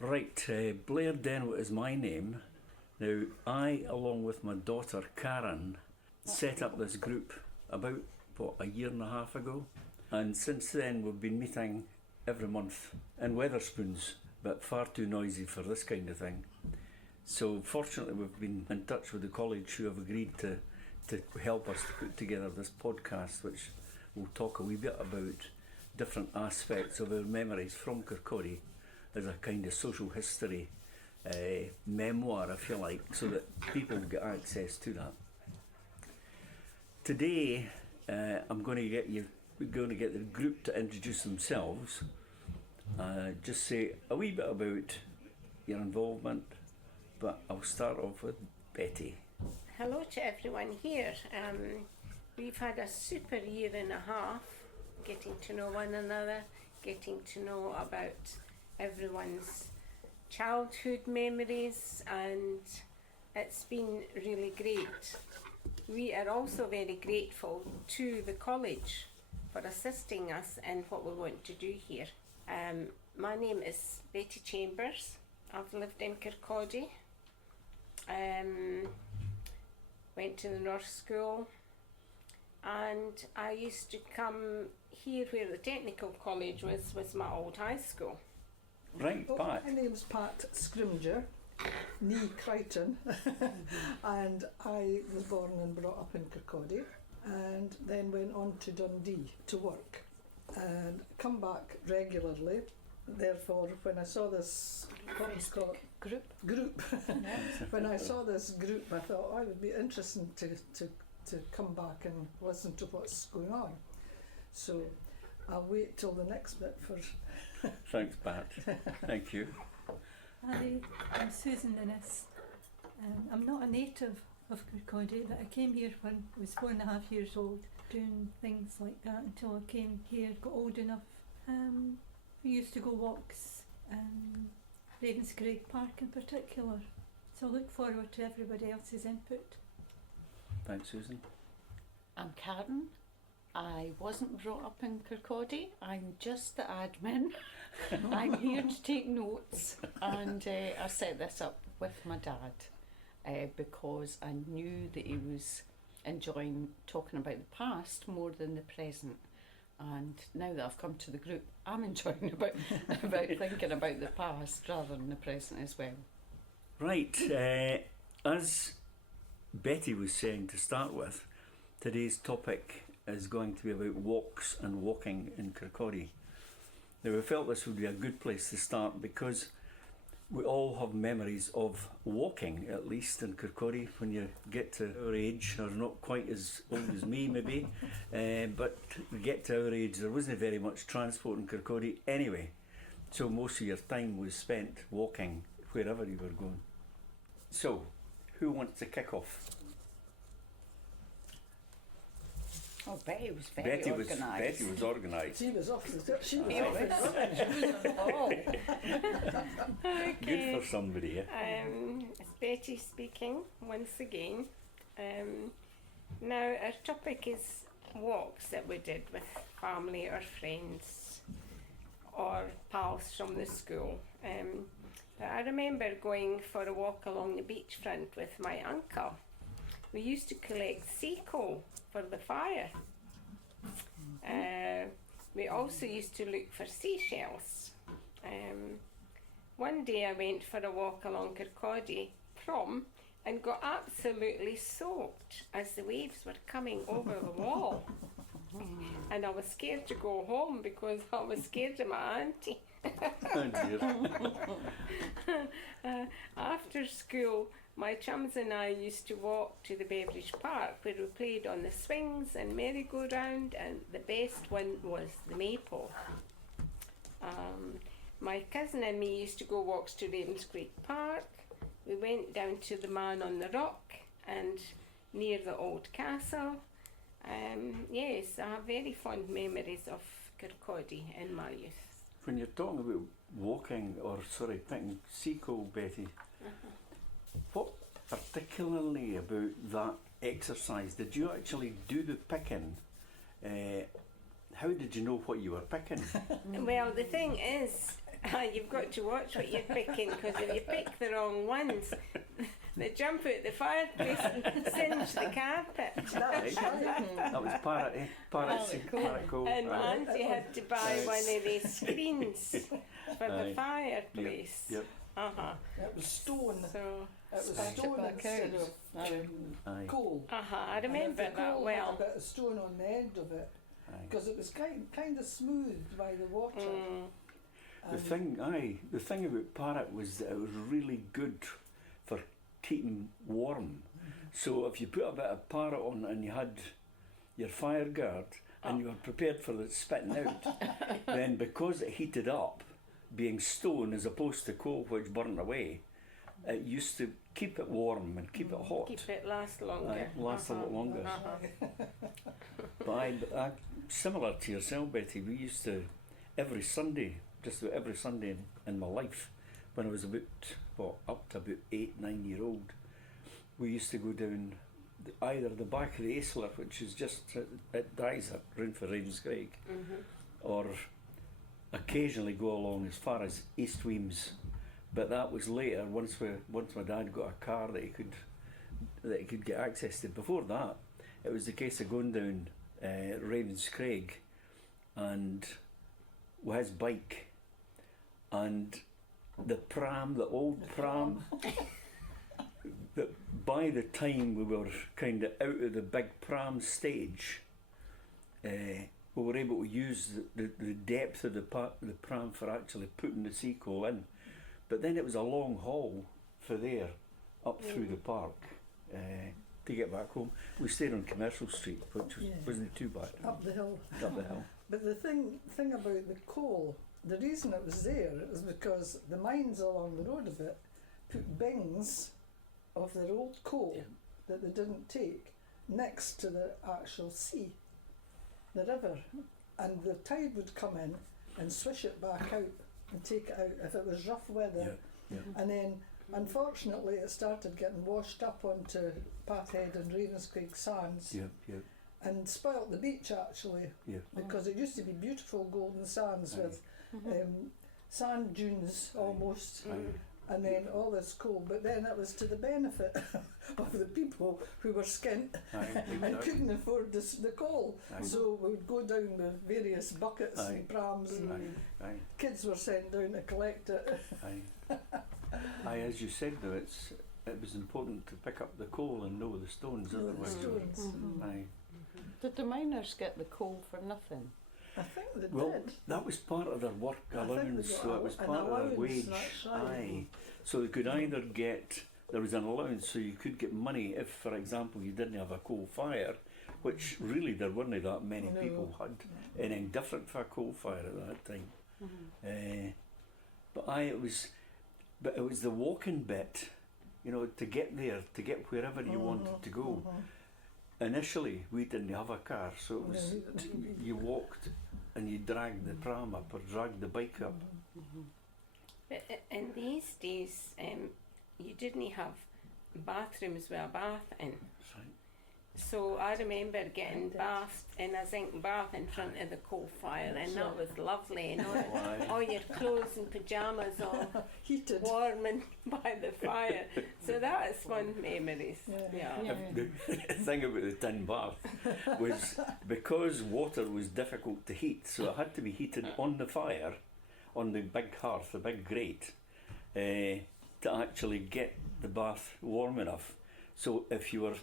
Right, Blair Denwit is my name. Now, I, along with my daughter Karen, set up this group about, a year and a half ago. And since then we've been meeting every month in Wetherspoons, but far too noisy for this kind of thing. So fortunately we've been in touch with the college who have agreed to help us to put together this podcast, which will talk a wee bit about different aspects of our memories from Kirkcaldy as a kind of social history memoir, if you like, so that people get access to that. Today we're going to get the group to introduce themselves, just say a wee bit about your involvement, but I'll start off with Betty. Hello to everyone here. We've had a super year and a half getting to know one another, getting to know about everyone's childhood memories, and it's been really great. We are also very grateful to the college for assisting us in what we want to do here. My name is Betty Chambers. I've lived in Kirkcaldy. Went to the North School, and I used to come here where the technical college was my old high school. Right, Pat. My name's Pat Scrimger, nee Crichton, and I was born and brought up in Kirkcaldy, and then went on to Dundee to work, and come back regularly. Therefore, when I saw this group, when I saw this group, I thought I would be interested to come back and listen to what's going on. So I'll wait till the next bit for. Thanks, Pat. Thank you. Hi, I'm Susan Innes. I'm not a native of Kirkcaldy, but I came here when I was 4.5 years old, doing things like that until I came here, got old enough. We used to go walks, Ravenscraig Park in particular. So I look forward to everybody else's input. Thanks, Susan. I'm Karen. I wasn't brought up in Kirkcaldy. I'm just the admin. I'm here to take notes, and I set this up with my dad because I knew that he was enjoying talking about the past more than the present. And now that I've come to the group, I'm enjoying about thinking about the past rather than the present as well. Right, as Betty was saying to start with, today's topic is going to be about walks and walking in Kirkcaldy. Now, we felt this would be a good place to start because we all have memories of walking, at least in Kirkcaldy, when you get to our age, or not quite as old as me maybe, but we get to our age, there wasn't very much transport in Kirkcaldy anyway, so most of your time was spent walking wherever you were going. So, who wants to kick off? Oh, Betty was very organised. Betty was organised. She was off the she was Okay. Good for somebody. It's Betty speaking once again. Now our topic is walks that we did with family or friends or pals from the school. I remember going for a walk along the beachfront with my uncle. We used to collect sea coal for the fire. We also used to look for seashells. One day I went for a walk along Kirkcaldy prom and got absolutely soaked as the waves were coming over the wall. And I was scared to go home because I was scared of my auntie. Oh dear. After school, my chums and I used to walk to the Beveridge Park where we played on the swings and merry-go-round, and the best one was the maple. My cousin and me used to go walks to Ravenscraig Park. We went down to the Man on the Rock and near the old castle. Yes, I have very fond memories of Kirkcaldy in my youth. When you're talking about walking, picking sea coal, Betty, what particularly about that exercise? Did you actually do the picking? How did you know what you were picking? Well, the thing is, You've got to watch what you're picking, because if you pick the wrong ones, they jump out the fireplace and singe the carpet. That's right. That was parrot coal. And Aye. Auntie had to buy one of these screens for the Aye. fireplace. Yep. Uh-huh. It was stone. So, It was Spat it stone back instead out. of Aye. coal. I And if remember the that coal well. had a bit of stone on the end of it, Aye. because it was kind of smoothed by the water. The thing about parrot was that it was really good for keeping warm. So if you put a bit of parrot on and you had your fire guard and you were prepared for the spitting out, then because it heated up, being stone as opposed to coal which burnt away, it used to keep it warm and keep it hot. Keep it last longer. Aye, last a lot longer. But I, similar to yourself, Betty, we used to, every Sunday, just about every Sunday in my life, when I was about, up to about 8-9-year-old, we used to go down either the back of the Aisler, which is just at Dyser, round for Ravenscraig, or occasionally go along as far as East Weems. But that was later, once my dad got a car that he could get access to. Before that, it was the case of going down Ravenscraig and with his bike and the old pram, that by the time we were kind of out of the big pram stage, we were able to use the depth of the pram for actually putting the sea coal in. But then it was a long haul for there, up through the park, to get back home. We stayed on Commercial Street, which wasn't too bad. Up the hill. Up the hill. But the thing about the coal, the reason it was there is because the mines along the road of it put bings of their old coal that they didn't take next to the actual sea, the river, and the tide would come in and swish it back out and take it out if it was rough weather. And then unfortunately it started getting washed up onto Pathhead and Ravenscraig sands and spoilt the beach actually, because it used to be beautiful golden sands with sand dunes almost, and then all this coal, but then it was to the benefit of the people who were skint and couldn't afford the coal. So we would go down with various buckets and prams, and kids were sent down to collect it. As you said though, it was important to pick up the coal and know the stones otherwise. Did the miners get the coal for nothing? I think they did. That was part of their work I think allowance, they got so it was an part of their allowance, wage. that's right. So they could either get, there was an allowance, so you could get money if, for example, you didn't have a coal fire, which really there weren't that many people had anything different for a coal fire at that time. But it was the walking bit, to get there, to get wherever you wanted to go. Initially, we didn't have a car, so it was you walked and you dragged the pram up or dragged the bike up. But in these days, you didn't have bathrooms with a bath in. That's right. So I remember getting bathed in a zinc bath in front of the coal fire, and that was lovely. And all your clothes and pyjamas all Heated. warming by the fire. So that is fun memories. The thing about the tin bath was because water was difficult to heat, so it had to be heated on the fire, on the big hearth, the big grate, to actually get the bath warm enough. So if you were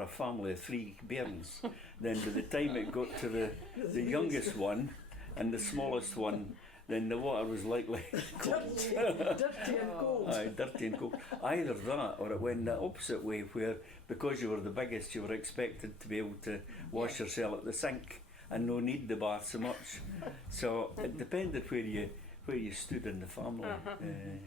a family of 3 bairns, then by the time it got to the youngest one and the smallest one, then the water was likely cold. Dirty and cold. Aye, dirty and cold. Either that, or it went the opposite way, where because you were the biggest, you were expected to be able to wash yourself at the sink and no need the bath so much. So it depended where you stood in the family.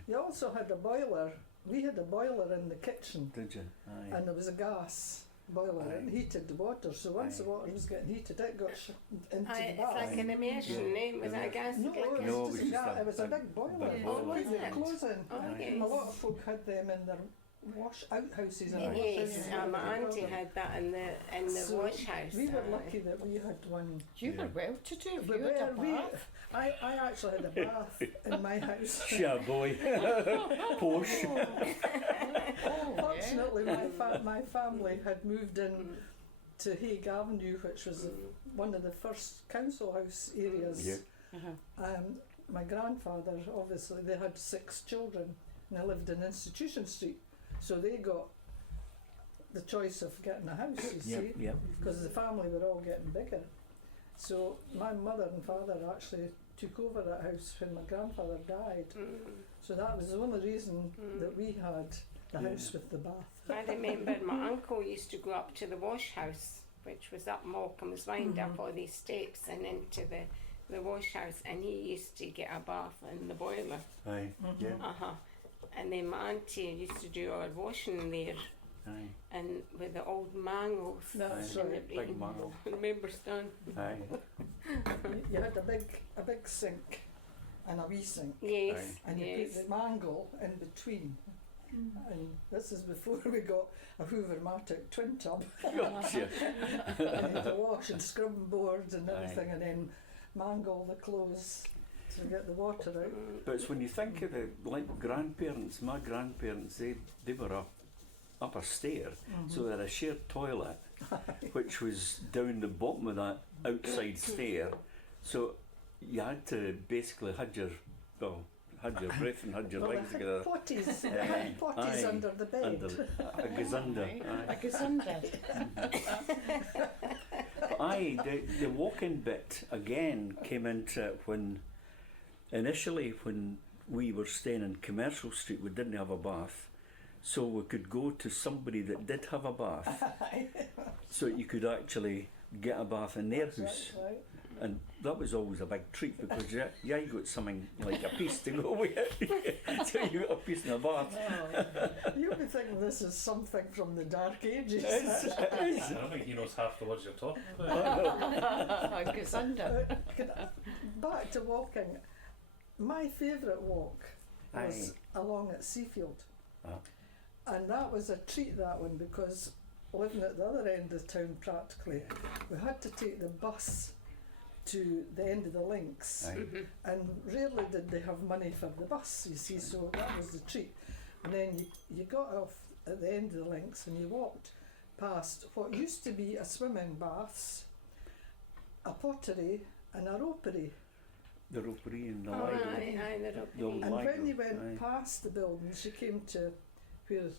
You also had a boiler. We had a boiler in the kitchen. Did you? Aye. And there was a gas boiler and heated the water. So once the water was getting heated, it got into the It's bath. like an immersion, was that a gas? No, No, it was just just it was a big boiler. big boiler. Put your clothes in. Oh, And a lot of folk had them in their wash outhouses and Yes, washhouses. my auntie had that in the So wash house. We were lucky that we had one. You Yeah. were well to do if We you had a were- we- bath. I actually had a bath in my house. Sure, boy. Posh. Oh, Fortunately, my family had moved in to Hague Avenue, which was one of the first council house areas. Yeah. Uh-huh. My grandfather, obviously, they had 6 children and they lived in Institution Street, so they got the choice of getting a house, you Yep, see, yep. because the family were all getting bigger. So my mother and father actually took over that house when my grandfather died. So that was the only reason that we had the Yeah. house with the bath. I remember my uncle used to go up to the wash house, which was up Morecambe's Wind, up all these steps and into the wash house, and he used to get a bath in the boiler. Aye. Yeah. And then my auntie used to do our washing there, Aye. and with the old mangles. That's Aye. right. and Big mangle. Remember, Stan? Aye. You had a big sink and a wee sink, Yes, and you yes. put the mangle in between. And this is before we got a Hoover-Matic twin tub. Gotcha. And you had to wash and scrub boards and Aye. everything, and then mangle the clothes to get the water out. But it's when you think of it, like grandparents, my grandparents, they were up a stair, so they had a shared toilet, which was down the bottom of that outside stair. So you had to basically had your breath and had your Well, legs they together. had potties, they Aye. had potties Aye. under the bed. A gazunder. Aye. Aye. A gazunder. But aye, the walking bit again came into it when initially when we were staying in Commercial Street, we didn't have a bath, so we could go to somebody that did have a bath, so you could actually get a bath in their house, Right. and that was always a big treat because you got something like a piece to go with it, so you got a piece in a bath. Oh, you'll be thinking this is something from the Dark Ages. I don't think he knows half the words you're talking about. A gazunder. Back to walking. My favourite walk was Aye. along at Seafield. Ah. And that was a treat, that one, because living at the other end of town practically, we had to take the bus to the end of the links. Aye. And rarely did they have money for the bus, you see, so that was the treat. And then you got off at the end of the links and you walked past what used to be a swimming baths, a pottery and a ropery. The ropery and the Oh, library. aye, the The ropery. And when you went Aye. past the buildings, you came to where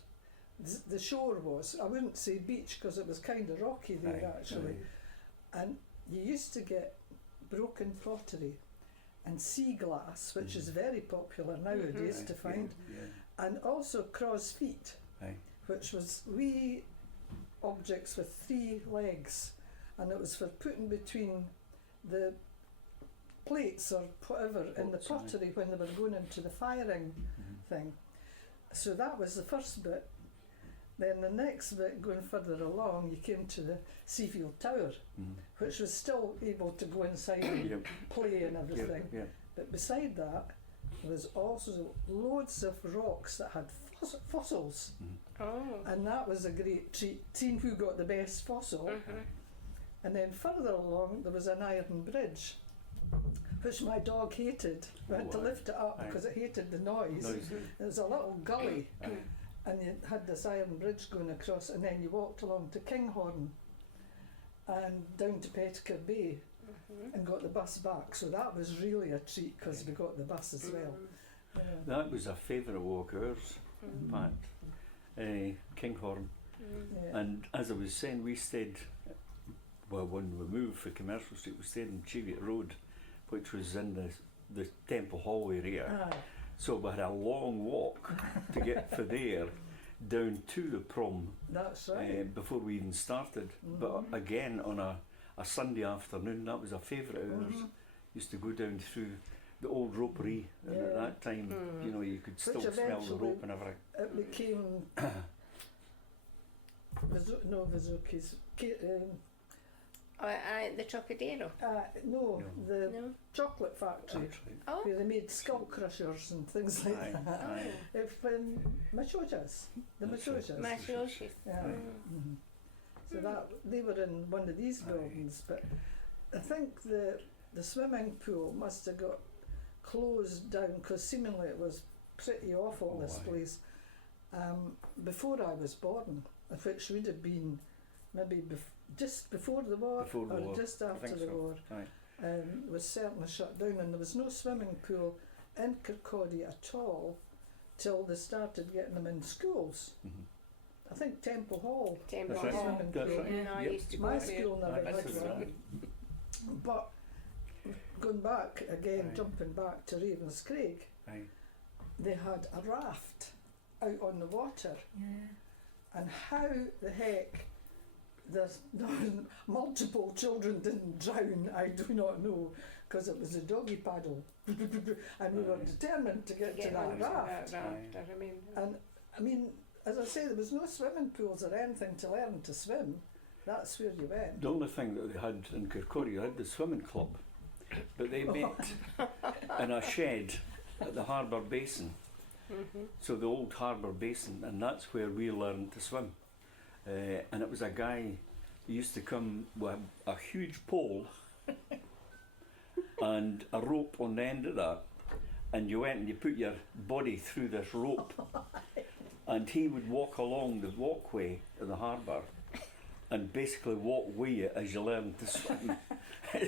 the shore was. I wouldn't say beach because it was kind of rocky there Aye, actually. And you used to get broken pottery and sea glass, which is very popular nowadays Aye, to find, yeah. and also crow's feet, Aye. which was wee objects with 3 legs, and it was for putting between the plates or whatever in the Pots, aye. pottery when they were going into the firing thing. So that was the first bit. Then the next bit, going further along, you came to the Seafield Tower, which was still able to go inside and Yep. play and everything. Yeah. But beside that, there was also loads of rocks that had fossils, Oh. and that was a great treat, seeing who got the best fossil. And then further along, there was an iron bridge, which my dog hated. We had to Oh, aye. lift it up Aye. because it hated the noise. Noisy. There was a little gully, Aye. and you had this iron bridge going across, and then you walked along to Kinghorn and down to Petticoat Bay and got the bus back. So that was really a treat because we got the bus as well. Yeah. That was a favourite walk of ours, in fact. Kinghorn. Yeah. And as I was saying, we stayed, well, when we moved for Commercial Street, we stayed in Cheviot Road, which was in the Temple Hall area. Aye. So we had a long walk to get from there down to the prom That's right. before we even started. But again, on a Sunday afternoon, that was a favourite of ours. Used to go down through the old ropery, and at Yeah. that time, you know, you could still Which smell the eventually- rope and everything. It became Vizukis. The Trocadero. No, the No. chocolate factory That's right. Oh. where they made skull crushers and things like Aye, that. aye. If Machojas, the That's right. Machojas. Mashoshis. Yeah. Mm. So that they were in one of these Aye. buildings, but I think the swimming pool must have got closed down because seemingly it was pretty awful, Oh, this aye. place, before I was born, which would have been maybe just before the war Before the or war, just I after think the so. war. Aye. It was certainly shut down, and there was no swimming pool in Kirkcaldy at all till they started getting them in schools. Mhm. I think Temple Hall. Temple That's right. Hall. Swimming That's pool. right. No, I Yep. used to go My there. school never Aye, had that's one. right. But going back again, Aye. jumping back to Ravenscraig, Aye. they had a raft out on the water, Yeah. and how the heck there's multiple children didn't drown, I do not know, because it was a doggy paddle, and we were Aye. determined to get to Get that onto raft. that raft, I remember. And I mean, as I say, there was no swimming pools or anything to learn to swim. That's where you went. The only thing that they had in Kirkcaldy, they had the swimming club, but they met in a shed at the harbour basin. Mm-hmm. So the old harbour basin, and that's where we learned to swim. And it was a guy who used to come with a huge pole and a rope on the end of that, and you went and you put your body through this rope, and he would walk along the walkway of the harbour and basically walk with you as you learned to swim.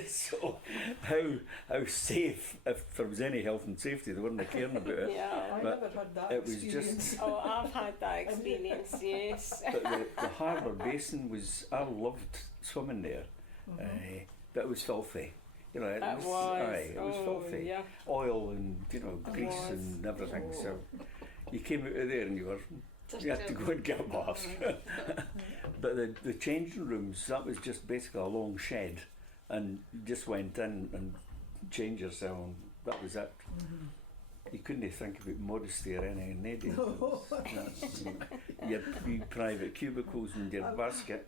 So how safe, if there was any health and safety, they weren't caring about it. Yeah. I But never had that it was experience. just- Oh, I've had that experience, yes. But the harbour basin was, I loved swimming there, but it was filthy. You know, it That was, was. aye, it was oh, filthy. Yeah. Oil and, you know, It grease was. and everything. Oh. So you came out of there and you had to go and get a bath. But the changing rooms, that was just basically a long shed, and you just went in and changed yourself, and that was it. You couldn't think about modesty or anything nowadays. Your wee private cubicles and your basket.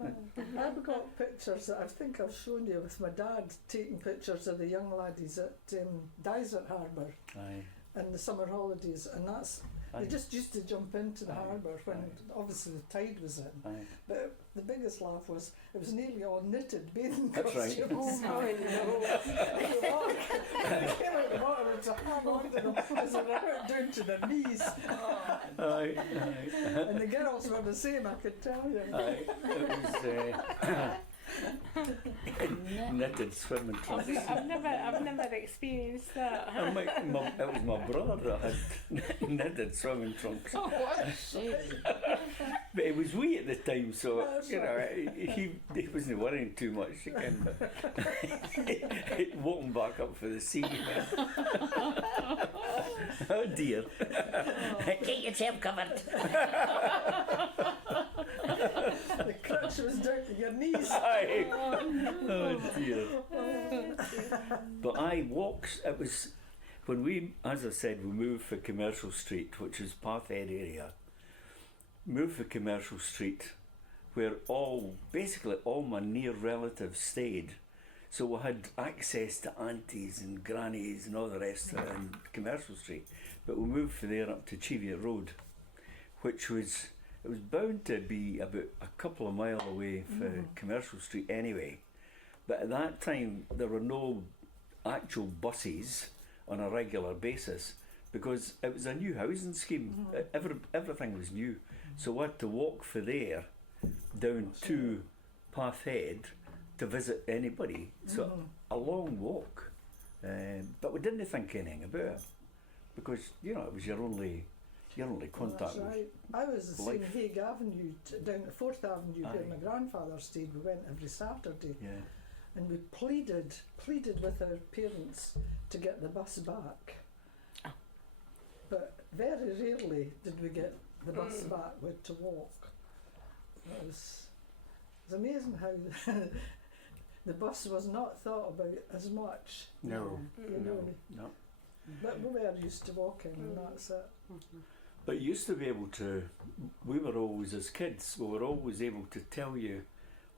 I've got pictures that I think I've shown you with my dad taking pictures of the young laddies at Dysart Harbour Aye. in the summer holidays, and that's they Aye. just used to jump into the Aye. harbour when Aye. obviously the tide was in. Aye. But the biggest laugh was it was nearly all knitted bathing That's right. costumes. Oh, no. They came out of the water and to hang on to them as they were about down to their knees. Aye. Aye. And the girls were the same, I could tell you. Aye. It was knitted swimming trunks. I've never experienced that. It was my brother that had knitted swimming trunks. Oh, what a shame. But it was wee at the time, so That's you know he wasn't worrying too much. Walking back up for the sea. Oh dear! Get yourself covered. The crutch was down to your knees. Aye. Oh dear! But walks. It was when we, as I said, we moved for Commercial Street, which is Pathhead area. Moved for Commercial Street, where basically all my near relatives stayed. So we had access to aunties and grannies and all the rest of it in Commercial Street. But we moved from there up to Cheviot Road, which was bound to be about a couple of miles away from Commercial Street anyway. But at that time there were no actual buses on a regular basis because it was a new housing scheme. Everything was new. So we had to walk from there down to Pathhead to visit anybody. So a long walk. But we didn't think anything about it because, you know, it was your only contact. That's right. I was the same life. Hague Avenue down to 4th Avenue where Aye. my grandfather stayed. We went every Saturday Yeah. and we pleaded with our parents to get the bus back. But very rarely did we get the bus back. We had to walk. It was amazing how the bus was not thought about as much. No. You know, No. but we were used to walking and that's it. But you used to be able to, we were always, as kids, we were always able to tell you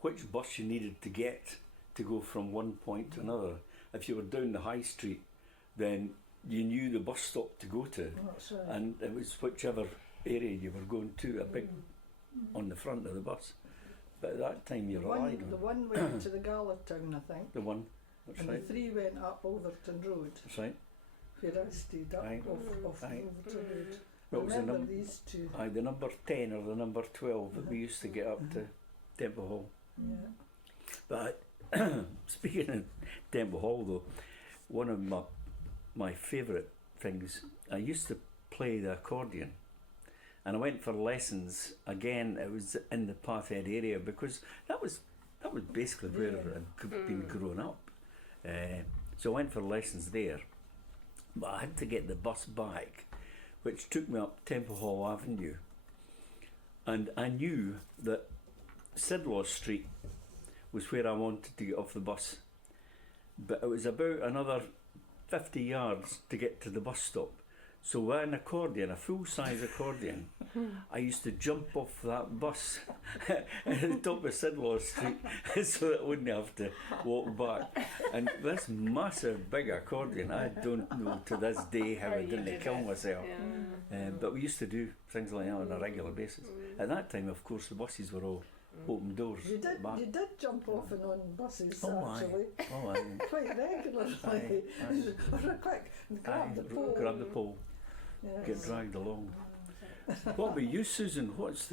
which bus you needed to get to go from one point to another. If you were down the high street, then you knew the bus stop to go to, That's right. and it was whichever area you were going to, a big on the front of the bus. But at that time you the relied on one, the one went to the Gallertown, I think, the one. That's and right. the three went up Overton Road, That's right. where I stayed up Aye. off Aye. Overton Road. What was the Remember number? these two? Aye, the number 10 or the number 12 that we used to get up to Temple Hall. Yeah. But speaking of Temple Hall, though, one of my favourite things, I used to play the accordion, and I went for lessons. Again, it was in the Pathhead area because that was basically where I'd been growing up. So I went for lessons there, but I had to get the bus back, which took me up Temple Hall Avenue, and I knew that Sidlaw Street was where I wanted to get off the bus, but it was about another 50 yards to get to the bus stop. So with an accordion, a full-size accordion, I used to jump off that bus at the top of Sidlaw Street so that I wouldn't have to walk back. And this massive big accordion, I don't know to this day how I didn't kill myself. But we used to do things like that on a regular basis. At that time, of course, the buses were all open doors. You did, back. you did jump off and on buses, Oh, aye. actually, Oh, aye. quite regularly. Aye, Or quick, grab the pole. Grab the pole. Yes. Get dragged along. What about you, Susan? What's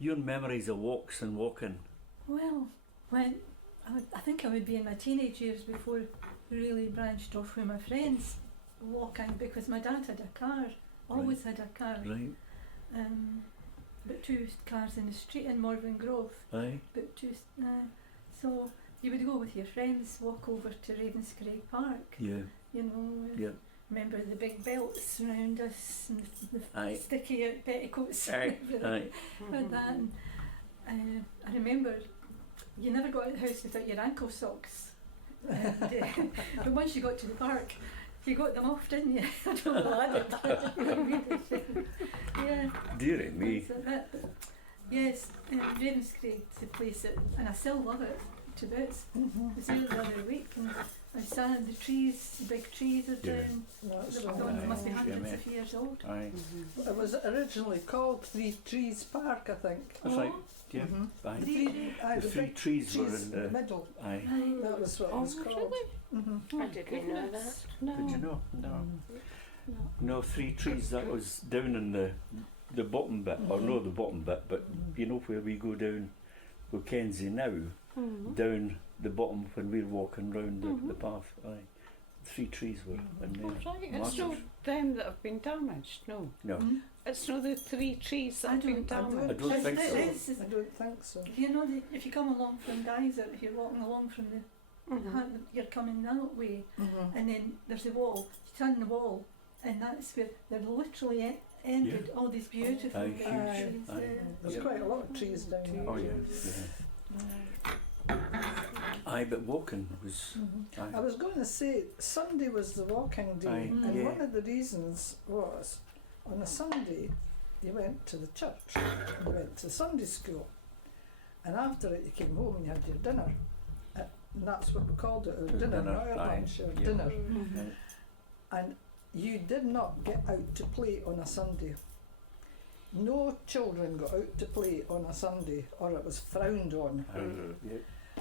your memories of walks and walking? Well, when I think I would be in my teenage years before I really branched off with my friends walking, because my dad had a car, always had a car. Right. But 2 cars in the street in Morven Grove. Aye. But 2, so you would go with your friends, walk over to Ravenscraig Park. Yeah. You know. Yeah. Remember the big belts around us and the Aye. sticky out petticoats Aye. and everything. Aye. And that. And, I remember you never got out of the house without your ankle socks. And, but once you got to the park, you got them off, didn't you? I don't know, I did. Yeah. Dearie me. So but yes, Ravenscraig's the place that, and I still love it to bits. I was there the other week and I sat in the trees, the big trees are Yeah. down. That's The right. ones must be Aye. hundreds of years old. Aye. It was originally called Three Trees Park, I think. That's right. Yeah. Mhm. Aye. Aye, The the three big trees were trees in in the the. middle. Aye. That was what it was called. Mm-hmm. I didn't know that. No. Did you know? No. No. No, three trees. That was down in the bottom bit, or no, the bottom bit, but you know where we go down with Kenzie now, down the bottom when we're walking round the path. Aye. 3 trees were in there. Oh, right. It's not them that have been damaged, no. No. It's not the 3 trees that I have been don't- I damaged. don't think so. I don't think so. You know, if you come along from Geyser, if you're walking along from the, you're coming that way, Mm-hmm. and then there's a wall, you turn the wall, and that's where they're literally ended all these beautiful Aye, big huge. trees Aye. there. There's Yeah. quite a lot of trees down there. Oh yeah. Aye, but walking was. I Aye. was going to say Sunday was the walking day, Aye, and yeah. one of the reasons was on a Sunday you went to the church, you went to Sunday school, and after it you came home and you had your dinner, and that's what we called it, our dinner, not our Aye, lunch, our yeah. dinner. Mm. And you did not get out to play on a Sunday. No children got out to play on a Sunday, or it was frowned on. Aye. Yeah.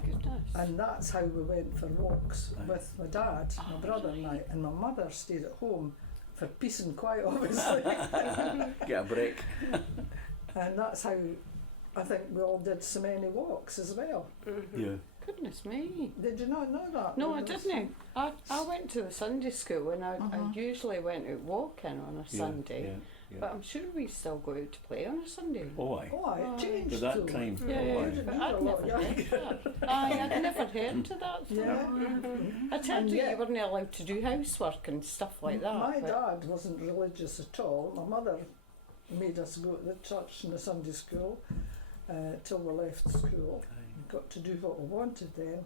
Goodness. And that's how we went for walks Aye. with my dad, my Oh, brother and I, and my mother stayed at home for peace and quiet, obviously. Get a break. And that's how I think we all did so many walks as well. Yeah. Goodness me. Did you not know that? No, I There was- didn't. I went to the Sunday school and I usually went out walking on a Yeah, Sunday. Yeah. Yeah. But I'm sure we still go out to play on a Sunday. Oh aye. Oh, it Aye. changed At that though. time. Yeah, Oh yeah, aye. You but were I'd a lot never heard younger. that. Aye, I'd never heard of that. Yeah. I told And you yet- you weren't allowed to do housework and stuff like that. My but- dad wasn't religious at all. My mother made us go to the church and the Sunday school till we left school. We got to do what we wanted then.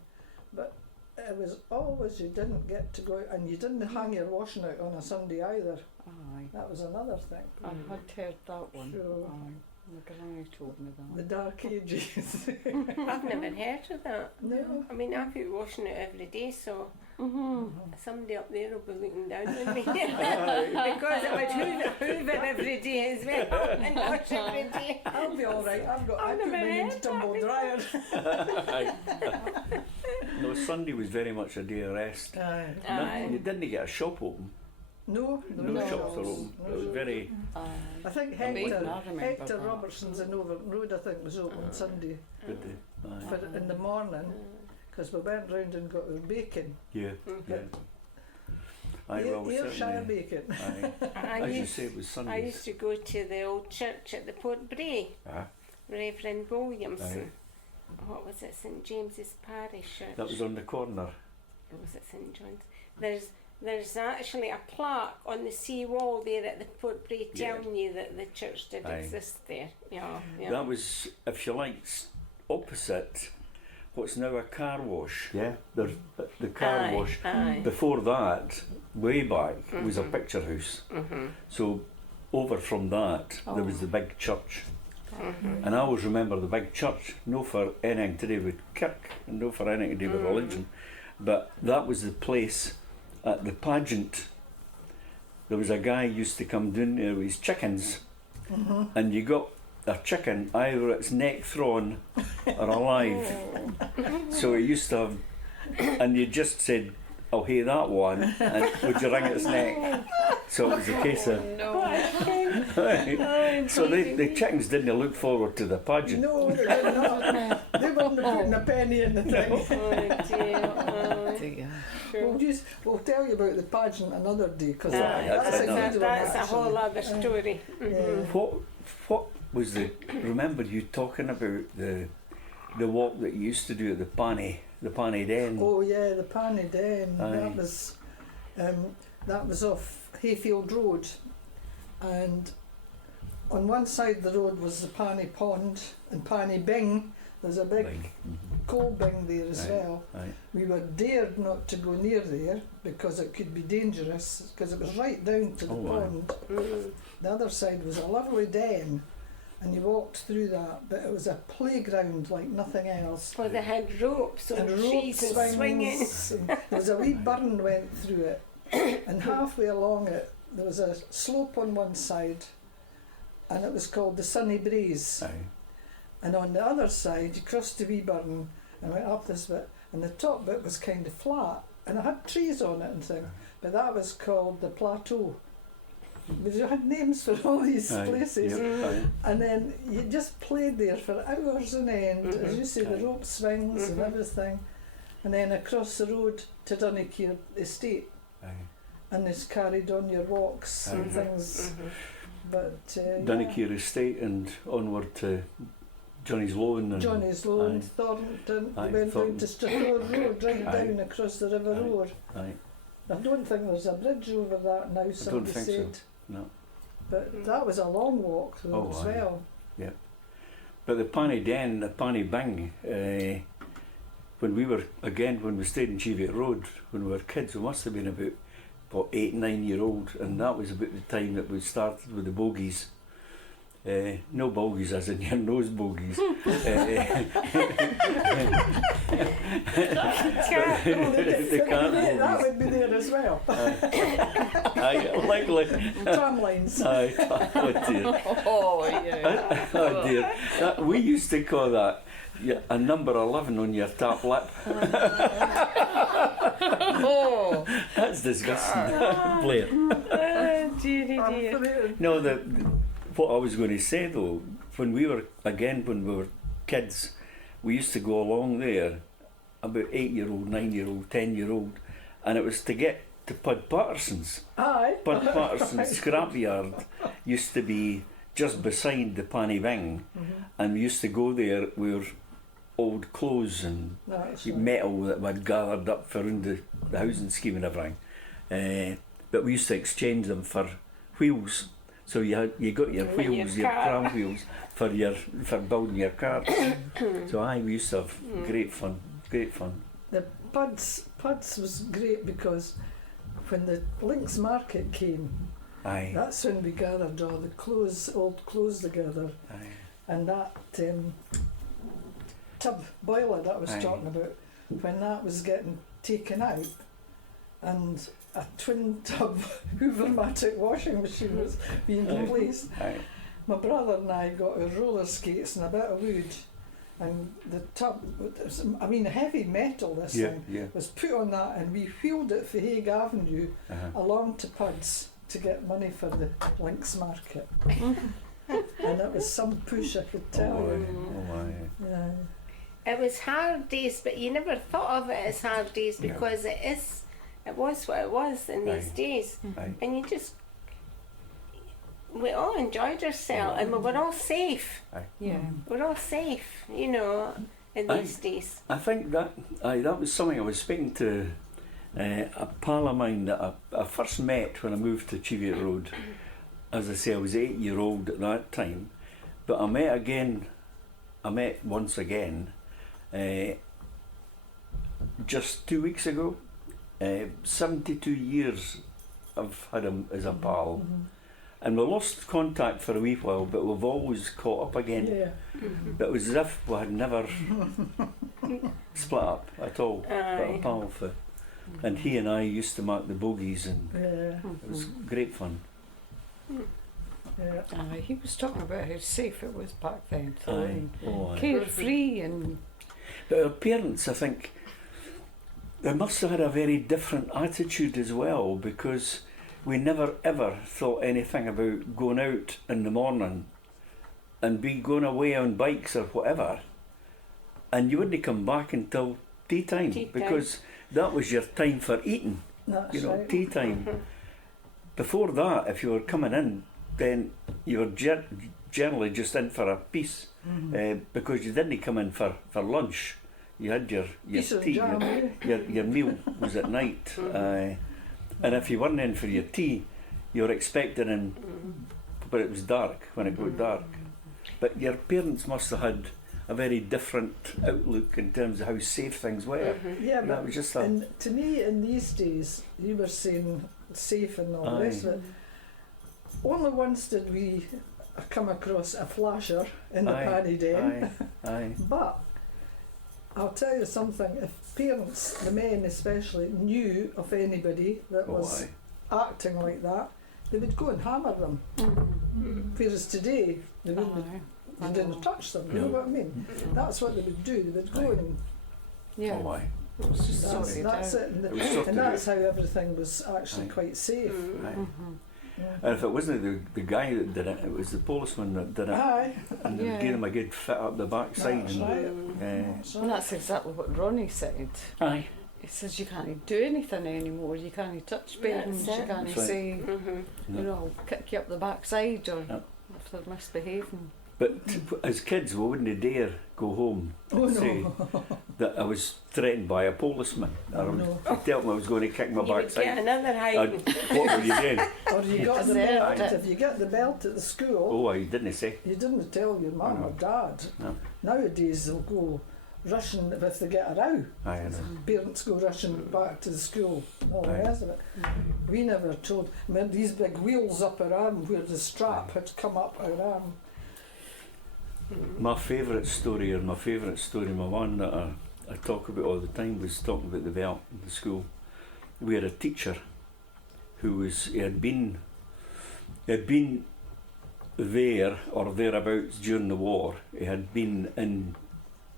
But it was always you didn't get to go out, and you didn't hang your washing out on a Sunday either. Aye, That was another thing. I had heard that one. So- Aye. My granny told me that. The Dark Ages. I've never heard of that. No. I mean, I've been washing it every day, so Mm-hmm. somebody up there will be looking down on me. Because I would hoover every day as well and wash every day. I'll be all right. I I've put never mine into heard tumble dryer. No, Sunday was very much a day of rest. Aye. Aye. You didn't get a shop open. No, there No were shops were open. No It was shops. very I think I remember Hector that. Robertson's in Overton Road, I think, was open Sunday good. Aye. for in the morning, because we went round and got our bacon. Yeah, yeah. Aye, well, Ayrshire certainly. bacon. Aye. I As you used, say, it was I Sundays. used to go to the old church at the Port Bray, Ah, Reverend Williamson. What was it, St James's Parish Church? that was on the corner. Or was it St John's? There's actually a plaque on the sea wall there at the Port Bray Yeah. telling you that the church did Aye. exist there. Yeah, yeah. That was, if you like, opposite what's now a car wash. Yeah, the car Aye, wash. Aye. Before that, way back, was a Mhm. picture house. Mhm. So over from that, there was Oh. the big church. Mhm. And I always remember the big church, no for anything to do with Kirk, and no for anything to do with Mm. religion, but that was the place at the pageant. There was a guy used to come down there with his chickens, Mm-hmm. and you got a chicken, either its neck thrown or alive. So he used to have, and you just said, "I'll hear that one," and would you wring its neck? So it was a case of. So the chickens didn't look forward to the pageant. No, they did not. They weren't putting a penny in the thing. Oh dear. Oh, sure. We'll tell you about the pageant another day, because Aye, that's a that's good one. That's a actually. whole other story. Mhm. What was the? Remember you talking about the walk that you used to do at the Panny Den? Oh yeah, the Panny Den. Aye. That was off Hayfield Road, and on one side of the road was the Panny Pond and Panny Bing. There's a big Like, coal bing there as Aye. well. aye. We were dared not to go near there because it could be dangerous, because it was right down to the Oh, aye. pond. Mhm. The other side was a lovely den, and you walked through that, but it was a playground like nothing else. Well, they had ropes on And trees rope and swinging. swings. And there was a wee burn went through it, and halfway along it there was a slope on one side, and it was called the Sunny Breeze. Aye. And on the other side, you crossed the wee burn and went up this bit, and the top bit was kind of flat, and it had trees on it and things, but that was called the Plateau. But you had names for all these Aye. places. Yep, aye. And then you just played there for hours on end, as you say, the Aye. rope swings and Mhm. everything. And then across the road to Donegal Estate, Aye. and it's carried on your walks and Aye. things. Mhm. But Donegal Estate and onward to Johnny's Loan. And Johnny's Loan, Aye. Thornton, Aye, we went Thornton. down to Strathmore Road, right Aye. down across the River Aye. Road. Aye. I don't think there's a bridge over that now, somebody think so. said. No. But Mm. that was a long walk though Oh, as aye. well. But the Panny Den, the Panny Bing, when we stayed in Cheviot Road, when we were kids, we must have been about 8, 9 year old, and that was about the time that we started with the bogies. No bogies as in your nose bogies. The car That bogies. would be there as well. Aye, likely. Tram lines. Aye, oh dear. Oh, yeah. Oh dear. We used to call that a number 11 on your top lip. Oh, That's disgusting. Blair. Oh, dearie dear. Brilliant. No, what I was going to say though, when we were kids, we used to go along there, about 8-year-old, 9-year-old, 10-year-old, and it was to get to Pud Patterson's. Aye. Pud Patterson's scrapyard used to be just beside the Panny Bing, and we used to go there with old clothes and That's right. metal that we'd gathered up for the housing scheme and everything. But we used to exchange them for wheels. So you got your With wheels, your your car. tram wheels for building your car. So we used to have great fun. The Puds was great because when the Links Market came, Aye. That's when we gathered all the clothes, old clothes together. Aye. And that tub boiler that I was Aye. talking about, when that was getting taken out, and a twin tub Hoover-matic washing machine was being Aye. replaced, Aye. my brother and I got our roller skates and a bit of wood, and the tub, heavy metal this Yeah, thing, yeah. was put on that, and we wheeled it for Hague Avenue Uh-huh. along to Puds to get money for the Links Market. And it was some push, I could tell Oh, you. aye. Oh, aye. Yeah. It was hard days, but you never thought of it as hard days No. because it was what it was in these Aye. days. Aye. And we all enjoyed ourselves and we were all safe. Yeah. We're all safe, you know, in Aye. these days. I think that was something I was speaking to a pal of mine that I first met when I moved to Cheviot Road. As I say, I was 8-year-old at that time, but I met once again just 2 weeks ago. 72 years I've had him as a pal, and we lost contact for a wee while, but we've always caught up again. Yeah. But it was as if we had never split up at all. But Aye. a pal for, and he and I used to mark the bogies, and Yeah. it was great fun. Yeah. He was talking about how safe it was back then, so, Aye. and Oh, aye. carefree and But our parents, I think, they must have had a very different attitude as well, because we never ever thought anything about going out in the morning and be going away on bikes or whatever, and you wouldn't come back until tea time, Tea time. because that was your time for eating. That's You know, right. tea time. Before that, if you were coming in, then you were generally just in for a piece, because you didn't come in for lunch. You had your Piece of tea, jam, eh? your meal was at night, and if you weren't in for your tea, you were expecting in, but it was dark when it got dark. But your parents must have had a very different outlook in terms of how safe things were. Yeah, That but was just a and to me, in these days, you were saying safe and all the rest of it. Only once did we come across a flasher in the Aye, paddy den. aye. But I'll tell you something, if parents, the men especially, knew of anybody that Oh, was aye. acting like that, they would go and hammer them. Whereas today, they wouldn't, I they didn't know. touch them, you know No. what I mean? That's what they would do, they would go Aye. and Yeah. Oh, aye. It's just that's sorted it. out. And, It was tough to and do. that's how everything was actually Aye. quite safe. Aye. Yeah. And if it wasn't the guy that did it, it was the policeman that did it, Aye, and they Yeah. gave him a good fit up the backside. that's And, right. uh, And that's exactly what Ronnie said. aye. He says you can't do anything anymore, you can't touch parents, That's you it. can't That's right. say, No. you know, I'll kick you up the backside or No. if they're misbehaving. But as kids, we wouldn't dare go home Oh and say no, that I was threatened by a policeman. I would no. tell them I was going to kick my You would get backside. another hiding. What were you doing? Or you got the deserved belt, it. if you get the belt at the school, Oh, I didn't say. you didn't tell your mum No. or dad. No. Nowadays they'll go rushing if they get a row. I know. Parents go rushing back to the school and all the Aye. rest of it. We never told. I mean, these big wheels up our arm where the strap had come up our arm. My favourite story, my one that I talk about all the time, was talking about the belt in the school. We had a teacher who he had been there or thereabouts during the war. He had been in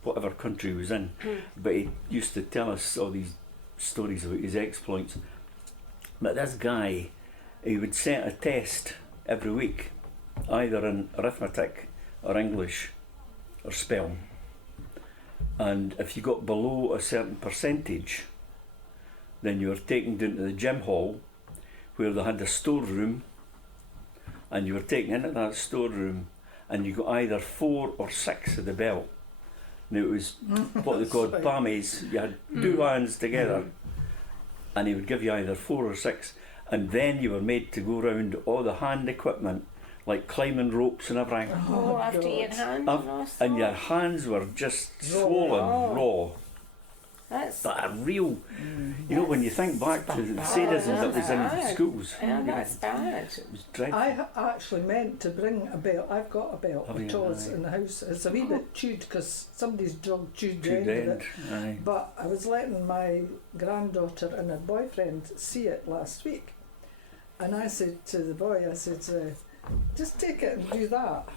whatever country he was in, but he used to tell us all these stories about his exploits. But this guy, he would set a test every week, either in arithmetic or English or spelling, and if you got below a certain percentage, then you were taken down to the gym hall where they had a storeroom, and you were taken into that storeroom and you got either 4 or 6 of the belt. Now it was what they called Right. palmies. You had two hands together, and he would give you either 4 or 6, and then you were made to go round all the hand equipment, like climbing ropes and everything. Oh, after God. your hands Up- and all And your sorts. hands were just Raw. swollen, Oh. raw. That's But a real, you know, when you think back to the sadism that was in bad. schools, yeah, you know, that's bad. it was dreadful. I actually meant to bring a belt. I've got a belt Have of you? Toz Aye. in the house. It's a wee bit chewed because somebody's drug chewed the To end the of end. it. Aye. But I was letting my granddaughter and her boyfriend see it last week. And I said to the boy, I said, just take it and do that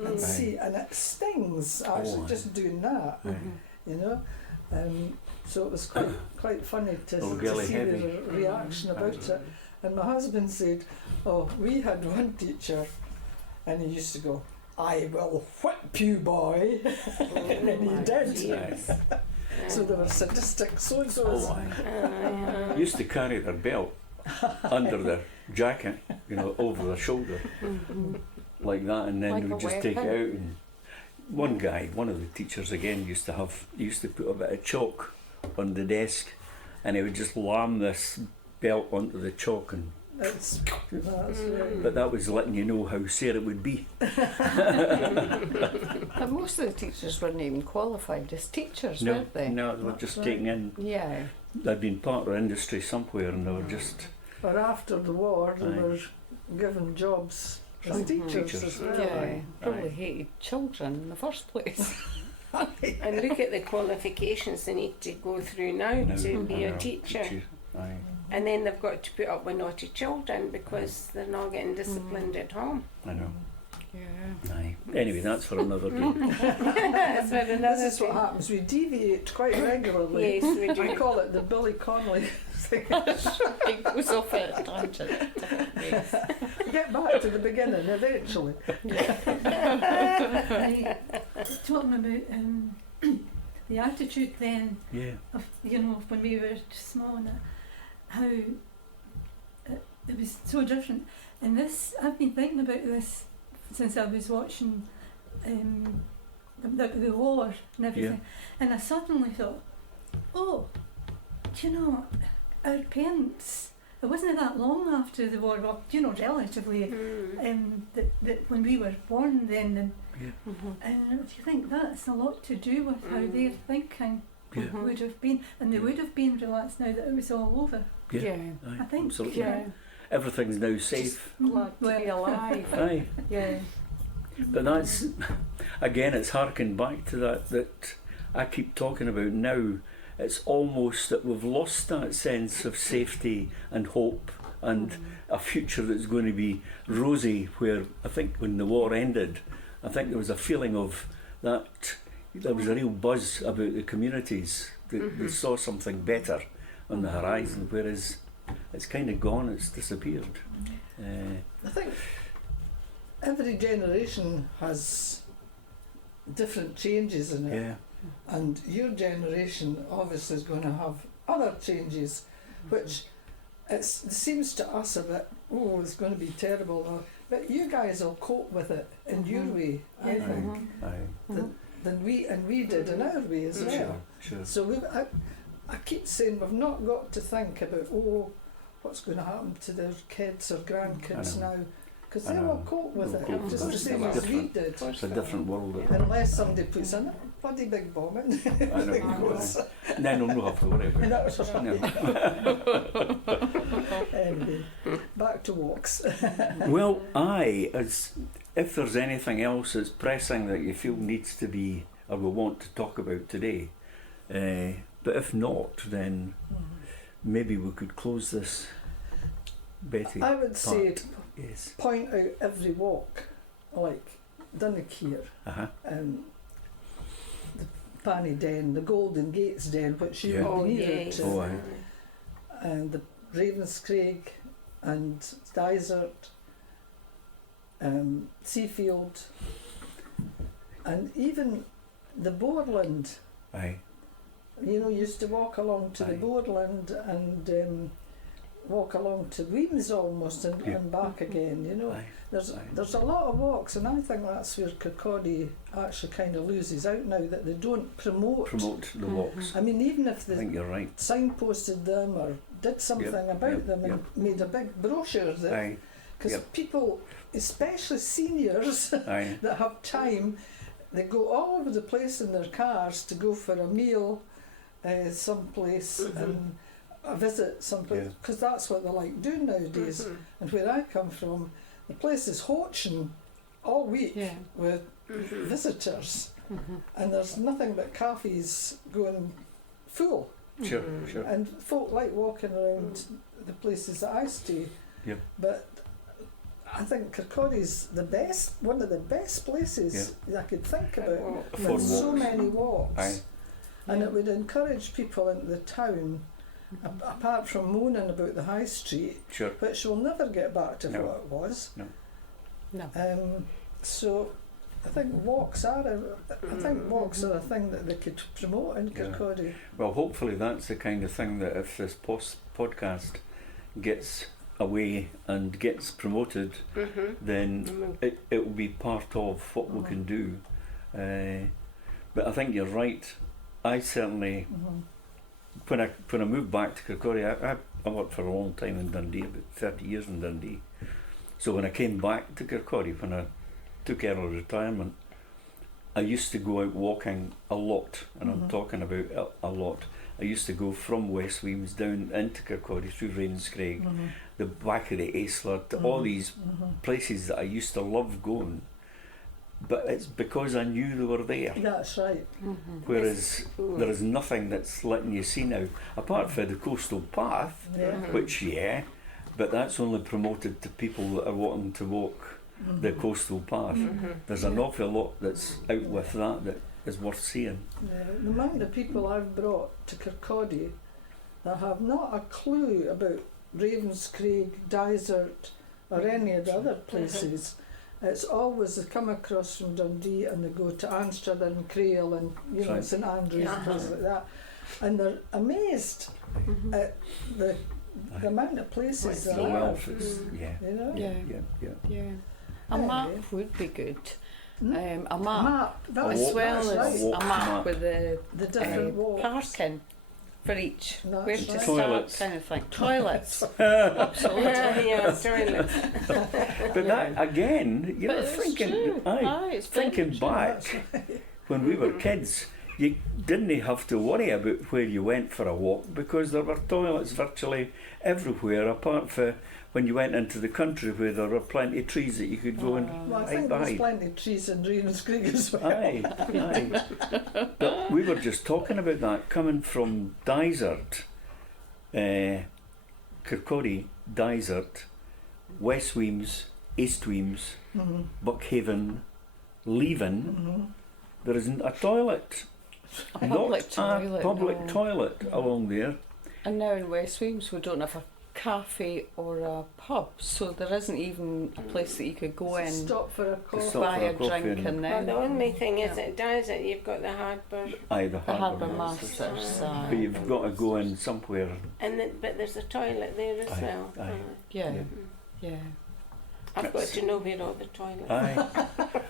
and Aye. see. And it stings actually Oh, just doing that, Aye. you know. So it was quite funny to Oh, see really their heavy. reaction about Aye. it. And my husband said, oh, we had one teacher and he used to go, I will whip you, boy. And he did. Yes. So they were sadistic so-and-sos. Oh, aye. Used to carry their belt under their jacket, you know, over their shoulder, like that, and then Like they would a just take it out. weapon. And one guy, one of the teachers again, used to put a bit of chalk on the desk, and he would just lam this belt onto the chalk, and That's right. but that was letting you know how sore it would be. But most of the teachers weren't even qualified as teachers, No, weren't they? no, they were That's just right. taken in. Yeah. They'd been part of industry somewhere, and they were just But after the war, they Aye. were given jobs as Right. teachers Teachers. as well. Yeah, Aye. probably hated children in the first place. And look at the qualifications they need to go through now now, to be I a know, teacher. Aye. And then they've got to put up with naughty children because they're not getting disciplined at home. I know. Yeah. Aye. Anyway, that's for another day. That's what another This is what thing. happens. We deviate quite regularly. Yes, we I do. call it the Billy Connolly thing. It goes off at a tangent. Yes. Get back to the beginning eventually. Talking about the attitude then Yeah. of, you know, when we were small and that, how it was so different. And this, I've been thinking about this since I was watching the war and everything. And I suddenly thought, oh, do you know, our parents, it wasn't that long after the war, well, you know, relatively, that when we were born then, and do you think that's a lot to do with how their thinking Yeah. would have been, and they would have been relaxed now that it was all over. Yeah. Yeah. Aye. I think. Absolutely. Yeah. Everything's now safe. Glad to be alive. Aye. Yeah. But that's, again, it's harking back to that I keep talking about now. It's almost that we've lost that sense of safety and hope and a future that's going to be rosy, where I think when the war ended, I think there was a feeling of that, there was a real buzz about the communities. They saw something better on the horizon, whereas it's kind of gone, it's disappeared. I think every generation has different changes in it. Yeah, And your generation obviously is going to have other changes, which it seems to us a bit, oh, it's going to be terrible. But you guys will cope with it in your way, I Yeah. think, aye, than we did in our way as well. sure. So I keep saying we've not got to think about, oh, what's going to happen to their kids or grandkids I know. now, because I they will know. cope with They'll it, cope just with the it. same It's as we different. did. It's a different world. Unless somebody puts in a bloody big bomb in. I know. Then we'll not have to worry about it. That was right. No. Anyway, back to walks. Well, if there's anything else that's pressing that you feel needs to be or we want to talk about today, but if not, then maybe we could close this, Betty. I would say part. Yes. point out every walk, like Dunnick here, Uh-huh. the Panny Den, the Golden Gates Den, which you Yeah. have Oh, been here yes. to, Oh, aye. and the Ravenscraig and Dysart, Seafield, and even the Borland. Aye. You know, used to walk along to the Aye. Borland and walk along to Weems almost and, Yeah. and back again, you know. Aye. There's Aye. there's a lot of walks, and I think that's where Kirkcaldy actually kind of loses out now, that they don't promote. Promote the walks. I mean, even if I they think you're right. signposted them or did something about yep, them and yep. made a big brochure, Aye. because yep. people, especially seniors Aye. that have time, they go all over the place in their cars to go for a meal someplace and visit someplace, Yeah. because that's what they like doing nowadays. And where I come from, the place is hoaching all week Yeah. with visitors, and there's nothing but cafes going full. Sure, sure. And folk like walking around the places that I stay. Yeah. But I think Kirkcaldy's one of the best places I could think about. For With so walks. many walks. Aye. And it would encourage people into the town, apart from moaning about the high street, Sure. which will never get back to No. what it was. No. So I think walks are a thing that they could promote in Yeah. Kirkcaldy. Well, hopefully that's the kind of thing that if this podcast gets away and gets promoted, then it will be part of what we can do. But I think you're right. I certainly, when I moved back to Kirkcaldy, I worked for a long time in Dundee, about 30 years in Dundee. So when I came back to Kirkcaldy, when I took early retirement, I used to go out walking a lot, and I'm talking about a lot. I used to go from West Weems down into Kirkcaldy through Rainscraig, the back of the Aisler, to all these places that I used to love going. But it's because I knew they were there. That's right. Whereas there is nothing that's letting you see now, apart from the coastal path, Yeah. which, but that's only promoted to people that are wanting to walk the coastal path. There's an awful lot that's out with that is worth seeing. Yeah, the amount of people I've brought to Kirkcaldy that have not a clue about Ravenscraig, Dysart, or any of the other places. It's always they come across from Dundee and they go to Anstruther and Crail and Right. St Andrews and places like that, and they're amazed at the amount of places The there are. wealth, it's, You know, Yeah. A Anyway. map would be good. Hmm? A map. map. That's, As well that's as right. walk a map map. with the The different walks. parking for each. That's Where to right. start, Toilets. kind of thing. Toilets. Absolutely. Yeah, toilets. But that again, you But know, it's thinking, true. aye, It's very thinking true. back when we were kids, you didn't have to worry about where you went for a walk because there were toilets virtually everywhere, apart from when you went into the country where there were plenty of trees that you could go and Well, I hide think there's behind. plenty of trees in Ravenscraig as well. Aye. But we were just talking about that coming from Dysart, Kirkcaldy, Dysart, West Weems, East Weems, Buckhaven, Leven. There isn't a toilet. A public Not toilet. a public no. toilet along there. And now in West Weems we don't have a cafe or a pub, so there isn't even a place that you could go in, Stop for a coffee. stop buy for a a coffee drink, and- and Well, then the only thing is it does it. You've got the harbour, Aye, the the harbour masters. masters. But you've got to go in somewhere. but there's a toilet there as Aye, well. aye. Yeah, Yeah. yeah. I've got to know where all the toilets are.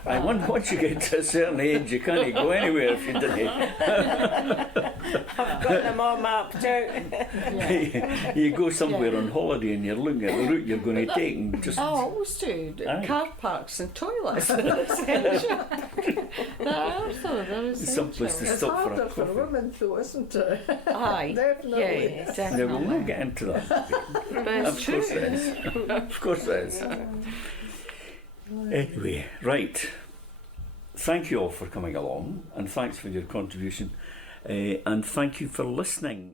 Aye. Once you get to a certain age, you can't go anywhere if you didn't. I've got them all mapped out. Yeah. You go somewhere on holiday and you're looking at the route you're going to take and just. I always do. Aye. Car parks and toilets are essential. They are though, they're essential. Some place to It's stop for a harder for coffee. women though, isn't it? Aye. Definitely. Yeah, No, definitely. we'll not get into that. But it's Of course true. it is. Of course it is. Anyway, right. Thank you all for coming along and thanks for your contribution and thank you for listening.